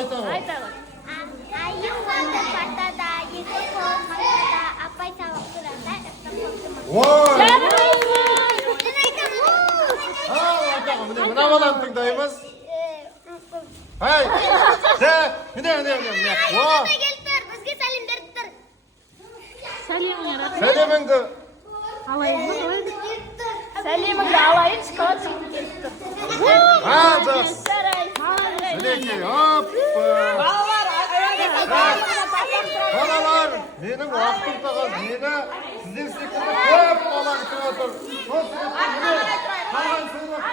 айта ғой. Айта ғой. Айым болды партада, екі қол мақтада, апай сабақ тұрарда, Ой! Мен айтамын. Айта ғой, мына баланы тыңдаймыз. Ай! Міне. О! Бізге сәлем беріп тұр. Сәлеміңе рахмет. Сәлеміңді. Сәлеміңді алайын, шоколад жегім келіп тұр. Жақсы. Мінекей, оппа. Балалар, менің уақытым таған, мені сіздер секілді көп бала күтіп отыр. Қалған сыйлық